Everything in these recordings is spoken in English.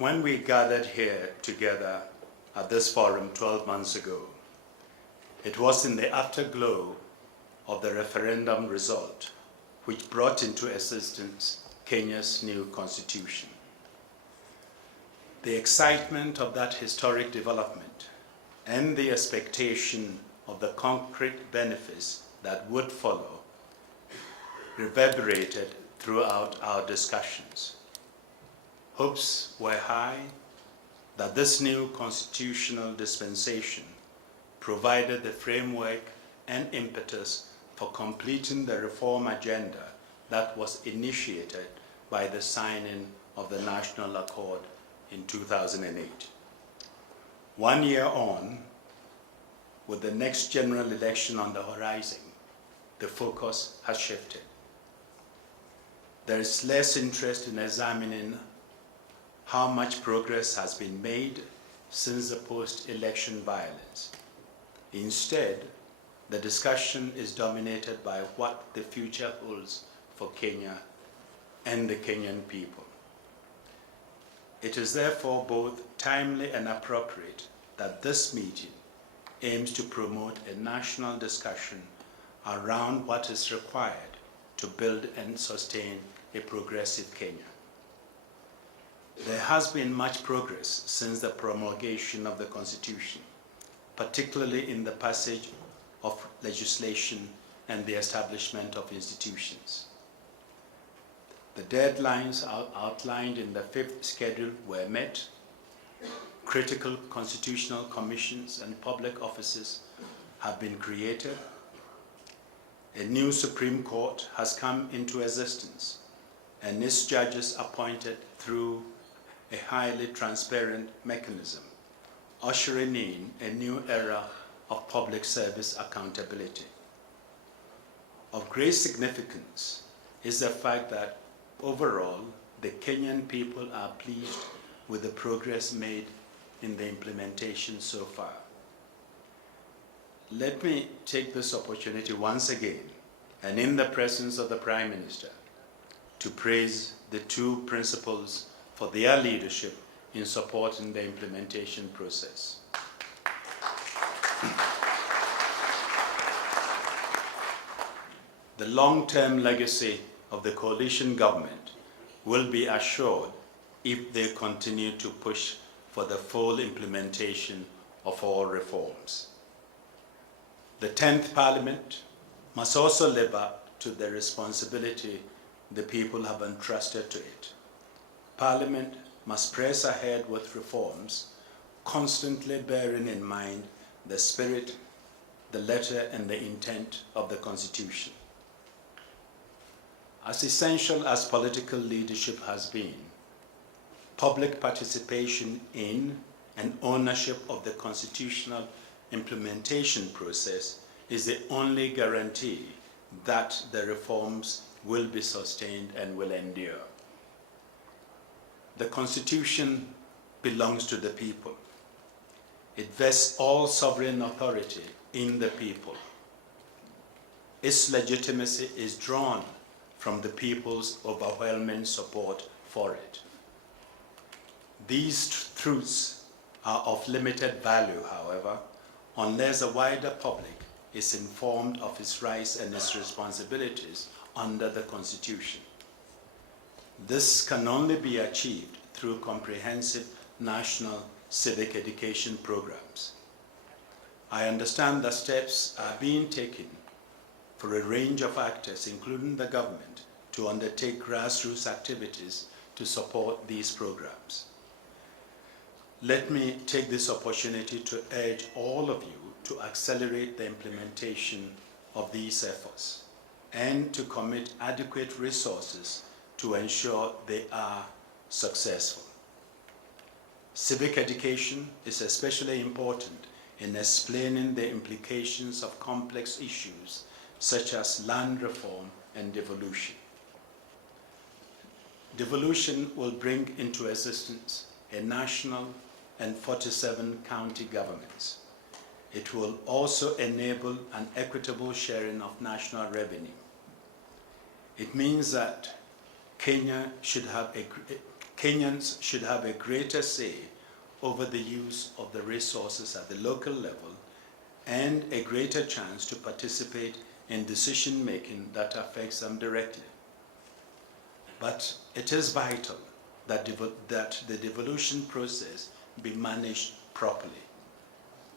When we gathered here together at this forum 12 months ago, it was in the afterglow of the referendum result which brought into existence Kenya's new constitution. The excitement of that historic development and the expectation of the concrete benefits that would follow reverberated throughout our discussions. Hopes were high that this new constitutional dispensation provided the framework and impetus for completing the reform agenda that was initiated by the signing of the National Accord in 2008. 1 year on, with the next general election on the horizon, the focus has shifted. There is less interest in examining how much progress has been made since the post-election violence. Instead, the discussion is dominated by what the future holds for Kenya and the Kenyan people. It is therefore both timely and appropriate that this meeting aims to promote a national discussion around what is required to build and sustain a progressive Kenya. There has been much progress since the promulgation of the Constitution, particularly in the passage of legislation and the establishment of institutions. The deadlines outlined in the 5th schedule were met. Critical constitutional commissions and public offices have been created. A new Supreme Court has come into existence, and its judges appointed through a highly transparent mechanism, ushering in a new era of public service accountability. Of great significance is the fact that overall, the Kenyan people are pleased with the progress made in the implementation so far. Let me take this opportunity once again, and in the presence of the Prime Minister, to praise the two principals for their leadership in supporting the implementation process. The long-term legacy of the coalition government will be assured if they continue to push for the full implementation of all reforms. The 10th Parliament must also live up to the responsibility the people have entrusted to it. Parliament must press ahead with reforms, constantly bearing in mind the spirit, the letter, and the intent of the Constitution. As essential as political leadership has been, public participation in and ownership of the constitutional implementation process is the only guarantee that the reforms will be sustained and will endure. The Constitution belongs to the people. It vests all sovereign authority in the people. Its legitimacy is drawn from the people's overwhelming support for it. These truths are of limited value, however, unless the wider public is informed of its rights and its responsibilities under the Constitution. This can only be achieved through comprehensive national civic education programs. I understand that steps are being taken for a range of actors, including the government, to undertake grassroots activities to support these programs. Let me take this opportunity to urge all of you to accelerate the implementation of these efforts and to commit adequate resources to ensure they are successful. Civic education is especially important in explaining the implications of complex issues such as land reform and devolution. Devolution will bring into existence a national and 47 county governments. It will also enable an equitable sharing of national revenue. It means that Kenya Kenyans should have a greater say over the use of the resources at the local level and a greater chance to participate in decision-making that affects them directly. But it is vital that the devolution process be managed properly.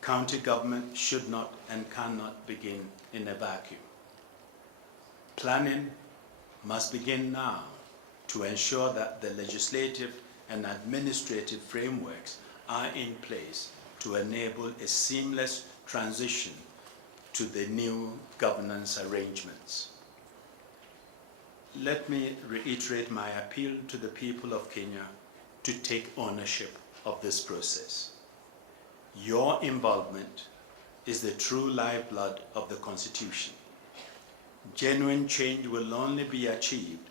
County government should not and cannot begin in a vacuum. Planning must begin now to ensure that the legislative and administrative frameworks are in place to enable a seamless transition to the new governance arrangements. Let me reiterate my appeal to the people of Kenya to take ownership of this process. Your involvement is the true lifeblood of the Constitution. Genuine change will only be achieved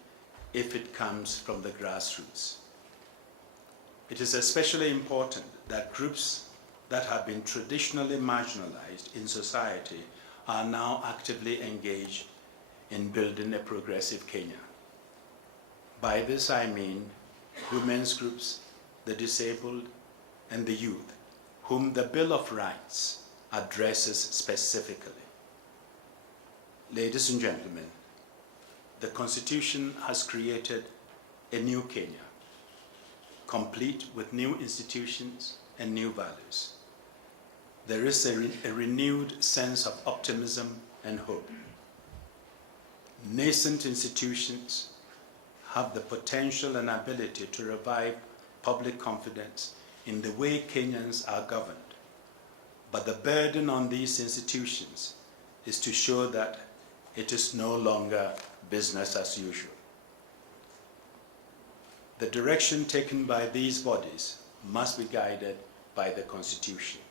if it comes from the grassroots. It is especially important that groups that have been traditionally marginalized in society are now actively engaged in building a progressive Kenya. By this I mean women's groups, the disabled, and the youth, whom the Bill of Rights addresses specifically. Ladies and gentlemen, the Constitution has created a new Kenya, complete with new institutions and new values. There is a renewed sense of optimism and hope. Nascent institutions have the potential and ability to revive public confidence in the way Kenyans are governed. But the burden on these institutions is to show that it is no longer business as usual. The direction taken by these bodies must be guided by the Constitution.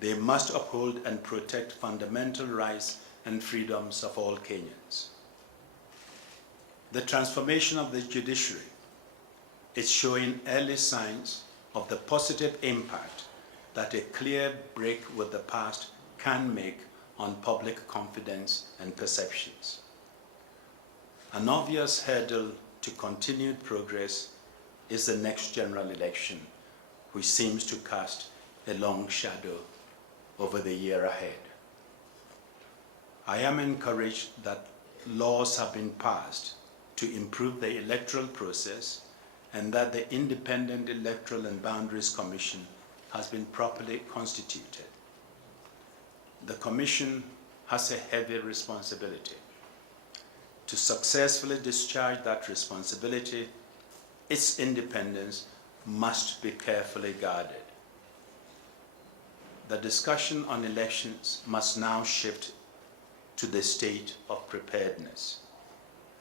They must uphold and protect fundamental rights and freedoms of all Kenyans. The transformation of the judiciary is showing early signs of the positive impact that a clear break with the past can make on public confidence and perceptions. An obvious hurdle to continued progress is the next general election, which seems to cast a long shadow over the year ahead. I am encouraged that laws have been passed to improve the electoral process and that the Independent Electoral and Boundaries Commission has been properly constituted. The Commission has a heavy responsibility. To successfully discharge that responsibility, its independence must be carefully guarded. The discussion on elections must now shift to the state of preparedness.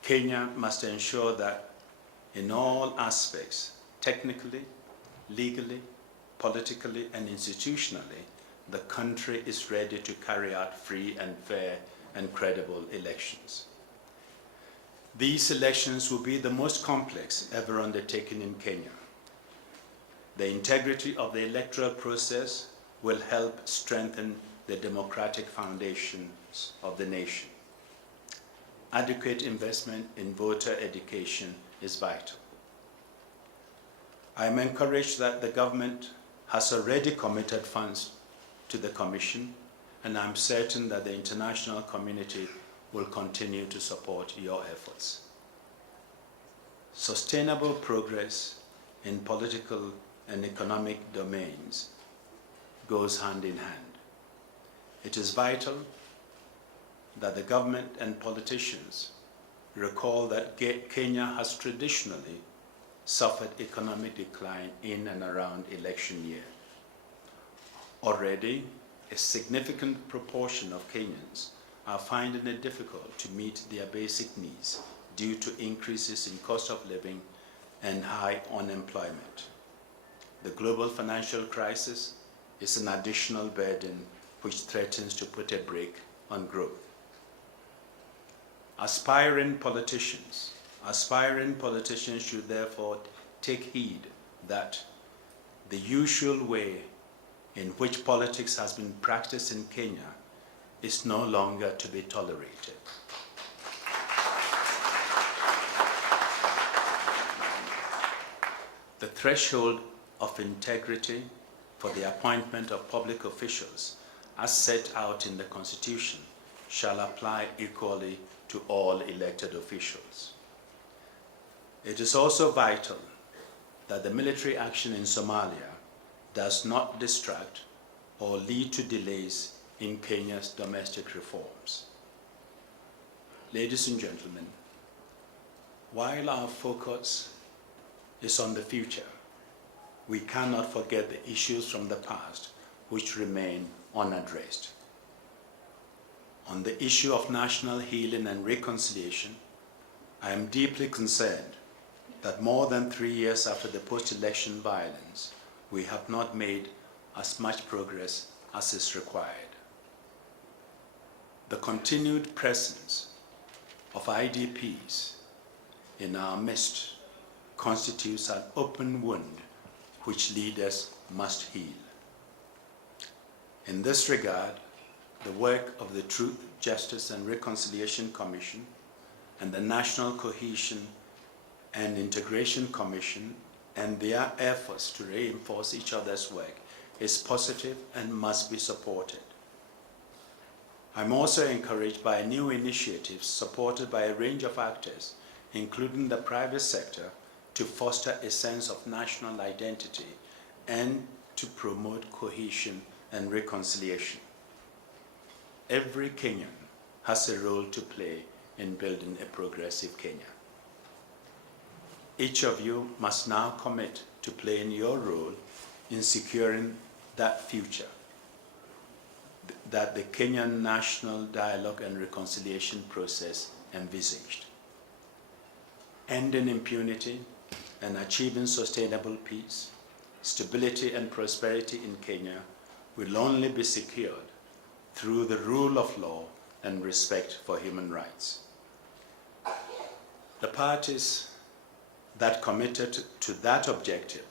Kenya must ensure that in all aspects, technically, legally, politically, and institutionally, the country is ready to carry out free and fair and credible elections. These elections will be the most complex ever undertaken in Kenya. The integrity of the electoral process will help strengthen the democratic foundations of the nation. Adequate investment in voter education is vital. I am encouraged that the government has already committed funds to the Commission, and I'm certain that the international community will continue to support your efforts. Sustainable progress in political and economic domains goes hand in hand. It is vital that the government and politicians recall that Kenya has traditionally suffered economic decline in and around election year. Already, a significant proportion of Kenyans are finding it difficult to meet their basic needs due to increases in cost of living and high unemployment. The global financial crisis is an additional burden which threatens to put a brake on growth. Aspiring politicians should therefore take heed that the usual way in which politics has been practiced in Kenya is no longer to be tolerated. The threshold of integrity for the appointment of public officials, as set out in the Constitution, shall apply equally to all elected officials. It is also vital that the military action in Somalia does not distract or lead to delays in Kenya's domestic reforms. Ladies and gentlemen, while our focus is on the future, we cannot forget the issues from the past which remain unaddressed. On the issue of national healing and reconciliation, I am deeply concerned that more than 3 years after the post-election violence, we have not made as much progress as is required. The continued presence of IDPs in our midst constitutes an open wound which leaders must heal. In this regard, the work of the Truth, Justice and Reconciliation Commission and the National Cohesion and Integration Commission and their efforts to reinforce each other's work is positive and must be supported. I'm also encouraged by new initiatives supported by a range of actors, including the private sector, to foster a sense of national identity and to promote cohesion and reconciliation. Every Kenyan has a role to play in building a progressive Kenya. Each of you must now commit to playing your role in securing that future that the Kenyan National Dialogue and Reconciliation process envisaged. Ending impunity and achieving sustainable peace, stability and prosperity in Kenya will only be secured through the rule of law and respect for human rights. The parties that committed to that objective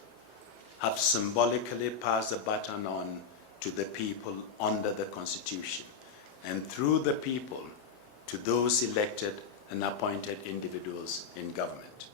have symbolically passed the baton on to the people under the Constitution, and through the people to those elected and appointed individuals in government.